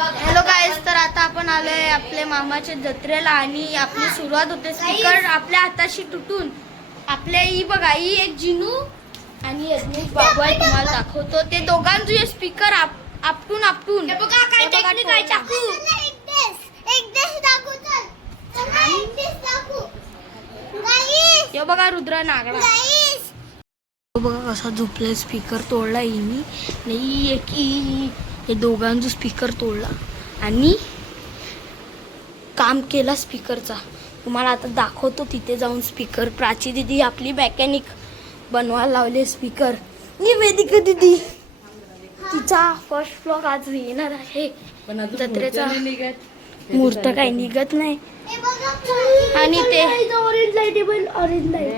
Hello guys तर आता आपण आलोय आपल्या मामाच्या जत्रेला आणि आपली सुरुवात होते स्पीकर आपल्या हाताशी तुटून. आपल्या ही बघा ही एक जिनू आणि यज्ञेश बाबू आहे तुम्हाला दाखवतो. ते दोघांचे स्पीकर आपटून आपटून. हे बघा काय बघा टेक्निक आहे ठेवला. चाकू. हे बघा रुद्र नागडा बघा कसा झोपलाय स्पीकर तोडला हिनी. नाही एक ही- दोघांचा स्पीकर तोडला. आणि काम केला स्पीकरचा तुम्हाला आता दाखवतो तिथे जाऊन स्पीकर प्राची दिदी आपली मेकॅनिक बनवायला लावले स्पीकर ही वेदिका दिदी. तिचा फर्स्ट फ्लॉग आज येणार आहे. जत्रेचा मुहूर्त काही निघत. नाही. आणि ते orange लाईटेबल orange light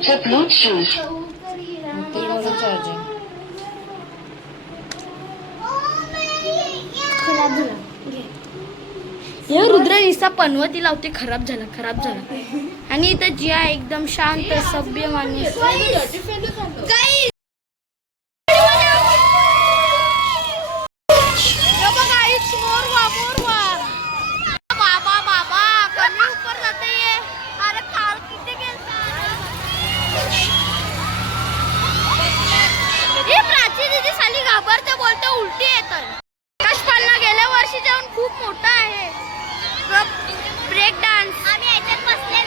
The Bluetooth. Charging खराब झाला घे. हे रुद्र निसा पनवती लावते खराब झाला खराब झाला. आणि इथं जिया एकदम शांत सभ्य माणूस हे बघा, it's more वा, more वा. बाबा बाबा कमी उपर जाते ये. अरे काल किती गेलता ही प्राची दिदी साली घाबरते बोलते उलटी येत आकाश पालना गेल्या वर्षी जाऊन खूप मोठा आहे ब्रेक डान्स आम्ही याच्यात बसले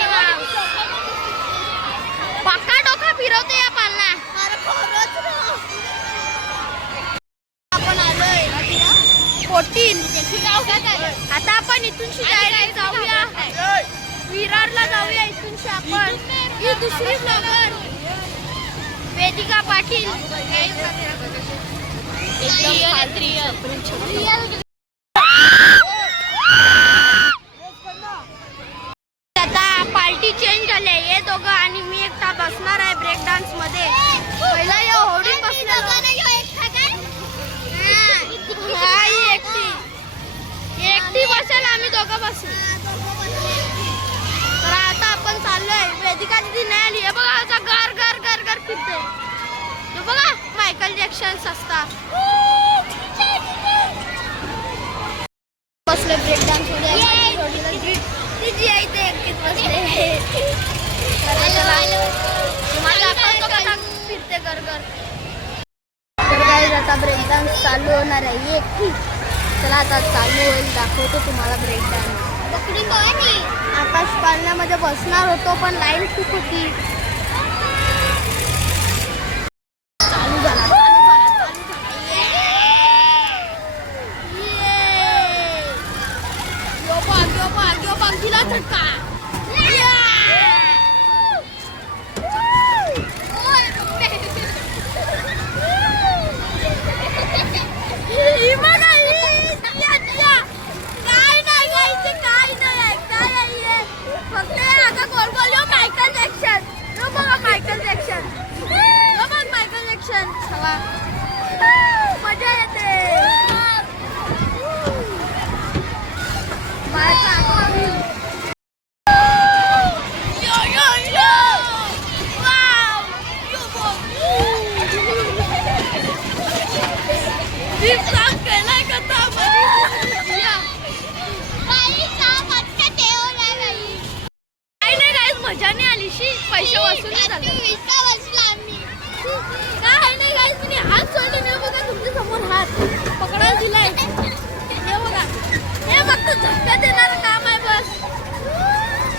पक्का डोका फिरवते या पालना आपण आलोय फोर्टीन आता आपण इथून जाऊया विरारला जाऊया इथून आपण ही दुसरी blogger Vedika Patil party change झाली आहे. हे दोघं आणि मी एकटा बसणार आहे ब्रेक डान्समध्ये पहिला हे होडी बसणार हा, ही एकटी ही एकटी बसेल आम्ही दोघं बसू. तर आता आपण चाललोय. वेदिका दिदी नाही आली. हे बघा आता घर घर घर घर फिरते हे बघा मायकल जॅक्सन असता बसले ब्रेक डान्समध्ये. तिची आई ते एकटीच बसले फिरते घर घर. आता ब्रेक डान्स चालू होणार आहे. एकटी चला आता चालू होईल दाखवतो तुम्हाला ब्रेक डान्स आकाश पालण्यामध्ये बसणार होतो पण लाईन खूप होती चालू झाला चालू झाला चालू झाला ये! यो बघ यो बघ यो बघ दिला धक्का ही बघा, ही! या, या! काय नाही घ्यायचं, काय नाही आहे, काय आहे हे? फक्त हे आता गोल गोल यो मायकल जॅक्सन यो बघा मायकल जॅक्सन यो बघ मायकल जॅक्सन चला मजा येते मायका यो यो यो वाव यो मी सांग केलाय का त्यामध्ये या. काही नाही काही मजा नाही आली शी पैसे वसूल नाही झाले काय नाही काही तुम्ही हात सोडले नाही बघा तुमच्यासमोर हात पकडा दिलाय हे बघा हे फक्त झटका देणार काम आहे बस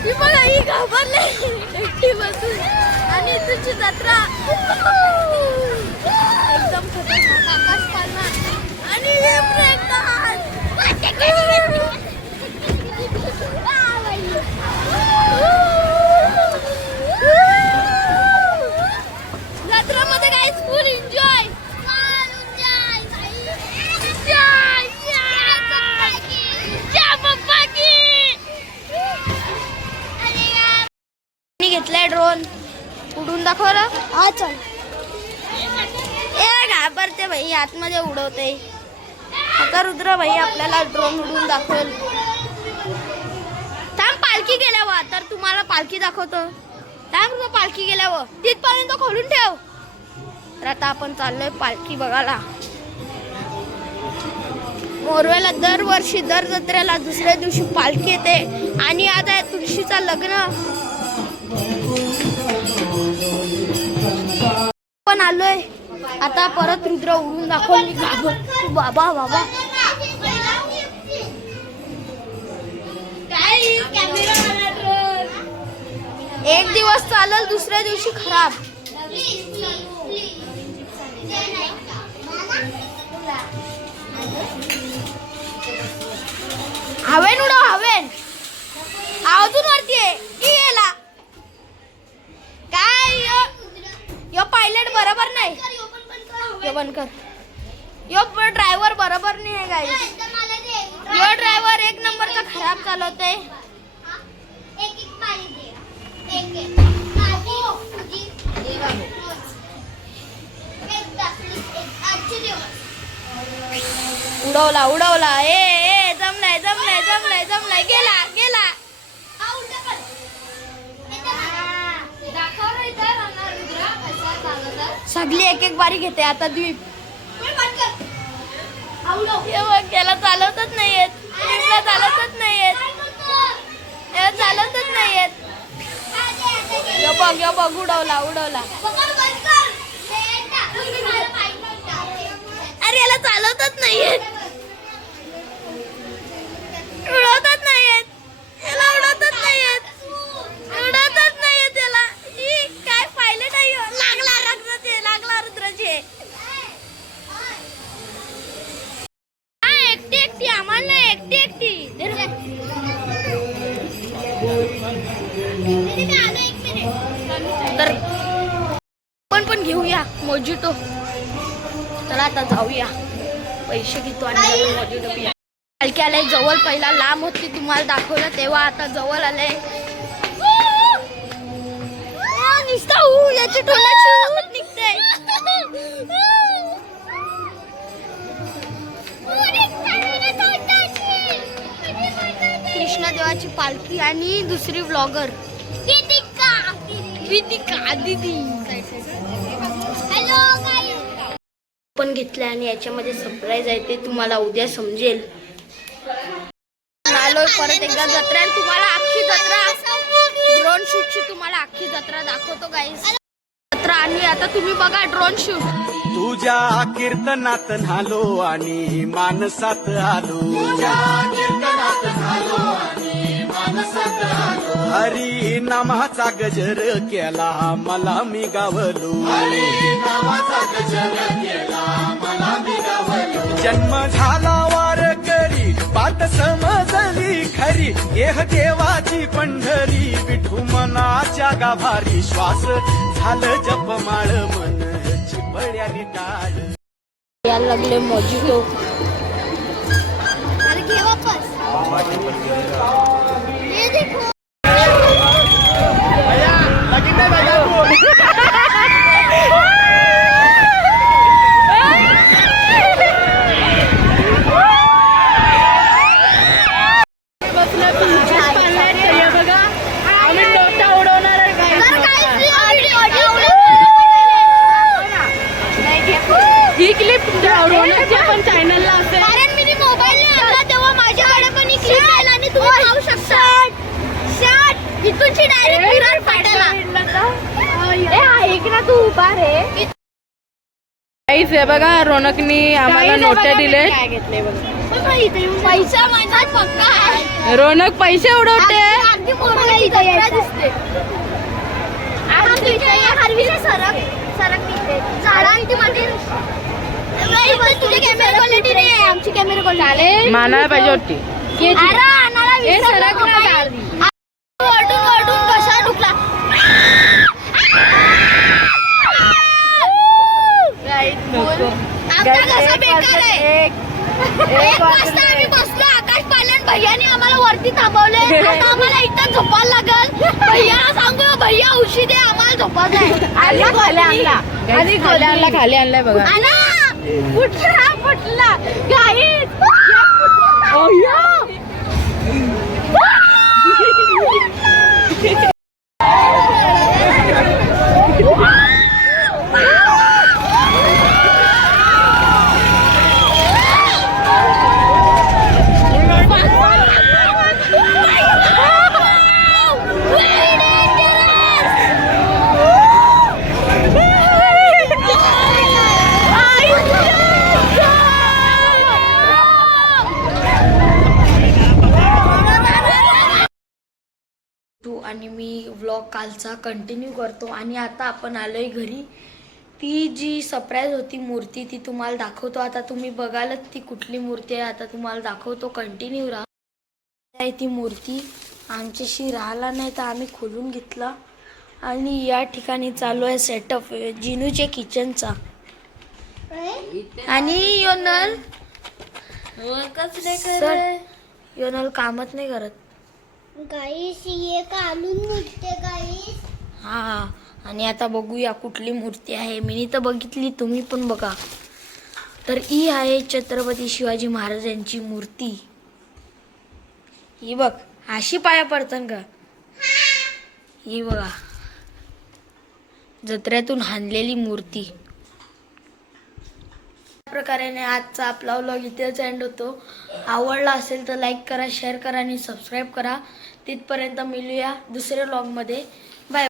ही बघा ही घाबरले एकटी बसून आणि तुझी जत्रा एकदम खतरनाक. आकाश पालना आणि जत्रामध्ये काय फुल एन्जॉय घेतलाय ड्रोन उडून दाखवला हा चल. ए घाबरते भाई आतमध्ये उडवते. आता रुद्र भाई आपल्याला ड्रोन उडून दाखवेल. थांब पालखी गेल्यावर. तर तुम्हाला पालखी दाखवतो. थांब रुद्र पालखी गेल्यावर. तिथपर्यंत खोलून ठेव. तर आता आपण चाललोय पालखी बघायला. मोरवेला दरवर्षी दर जत्रेला दुसऱ्या दिवशी पालखी येते. आणि आता तुळशीचा लग्न. आलोय. आता परत रुद्र उडून दाखवली बाबा बाबा. बाबा एक दिवस चालल दुसऱ्या दिवशी खराब. हवेन उडव हवेन. अजून वरती आहे की गेला काय यो- पायलट बरोबर नाही. यो बंद कर. यो ड्रायव्हर बरोबर नाही आहे गाई यो ड्रायव्हर एक नंबरचा खराब चालवतोय. उडवला उडवला. ए ए जमलाय जमलाय जमलाय जमलाय. गेला गेला सगळी एक एक बारी घेते. आता द्वीप. याला चालवतच नाही येत द्वीपला चालवतच नाही येत याला चालवतच नाही येत यो बघ यो बघ उडवला उडवला. अरे याला चालवतच नाही येत उडवतच नाही येत याला उडवतच नाही येत उडवतच नाही येत याला ई, काय पायलट आहे ह्यो? लागला रुद्राचे लागला रुद्राचे একটি একটি আমার না একটি একটি। तर आपण पण घेऊया मोजिटो चला आता जाऊया पैसे घेतो आणि मोजिटो पिया हलके आले जवळ पहिला लांब होती तुम्हाला दाखवलं तेव्हा आता जवळ आलंय निसता ऊ याची टोला कृष्णदेवाची पालखी आणि दुसरी ब्लॉगर विदिका दिदी. पण घेतलं आणि याच्यामध्ये सरप्राईज आहे ते तुम्हाला उद्या समजेल. आलोय परत एकदा जत्रा आणि तुम्हाला अख्खी जत्रा ड्रोन शूटची तुम्हाला अख्खी जत्रा दाखवतो गाईस जत्रा आणि आता तुम्ही बघा ड्रोन शूट तुझ्या कीर्तनात नालो आणि मानसात आलो. हरी नामाचा गजर केला मला मी गावलो. जन्म झाला वार करी बात समजली खरी. देह देवाची पंढरी विठू मनाच्या गाभारी. श्वास झालं जपमाळ मन चिपळ्यानी टाळ यायला लागले मोजिटो अरे घे वापस ये देखो तर काहीच नाही हा व्हिडिओ ही क्लिप रोनकच्या पण चॅनलला असेल. कारण मी मोबाईल आणला तेव्हा माझ्याकडे पण ही क्लिप आहे आणि तुम्ही पाहू शकता. शॉट इथूनची डायरेक्ट विरार पाट्याला ए ऐक ना तू उभा रे. काहीच आहे बघा रोनकनी आम्हाला नोट्या दिले पैसा माझा पक्का आहे. रोनक पैसे उडवते. दिसते. आमची कॅमेरा क्वालिटी मानायला पाहिजे होती. एक वाजता आम्ही बसलो आकाश पालन भैयाने आम्हाला वरती थांबवले आता आम्हाला इथं झोपायला लागल. भैयाला सांगू भैया उशी दे आम्हाला झोपायचं आहे आधी खाली आणला. आधी खाली आणला खाली आणलाय बघा. फुटला फुटला गाईत आणि मी व्लॉग कालचा कंटिन्यू करतो. आणि आता आपण आलोय घरी. ती जी सरप्राईज होती मूर्ती ती तुम्हाला दाखवतो. आता तुम्ही बघालच ती कुठली मूर्ती आहे. आता तुम्हाला दाखवतो. कंटिन्यू राहा. ती मूर्ती. आमच्याशी राहिला नाही तर आम्ही खोलून घेतला. आणि या ठिकाणी चालू आहे सेटअप जिनूच्या किचनचा आणि योनल? योनल कामच नाही करत. गाईस ये काढून निघते गाईस. हा आणि आता बघूया कुठली मूर्ती आहे. मी तर बघितली तुम्ही पण बघा. तर ही आहे छत्रपती शिवाजी महाराजांची मूर्ती. ही बघ अशी पाया पडतात का? ही बघा. जत्र्यातून हाणलेली मूर्ती. अशा प्रकारे आजचा आपला व्लॉग इथेच एंड होतो. आवडला असेल तर लाईक करा शेअर करा आणि सबस्क्राईब करा. तिथपर्यंत मिळूया दुसऱ्या ब्लॉगमध्ये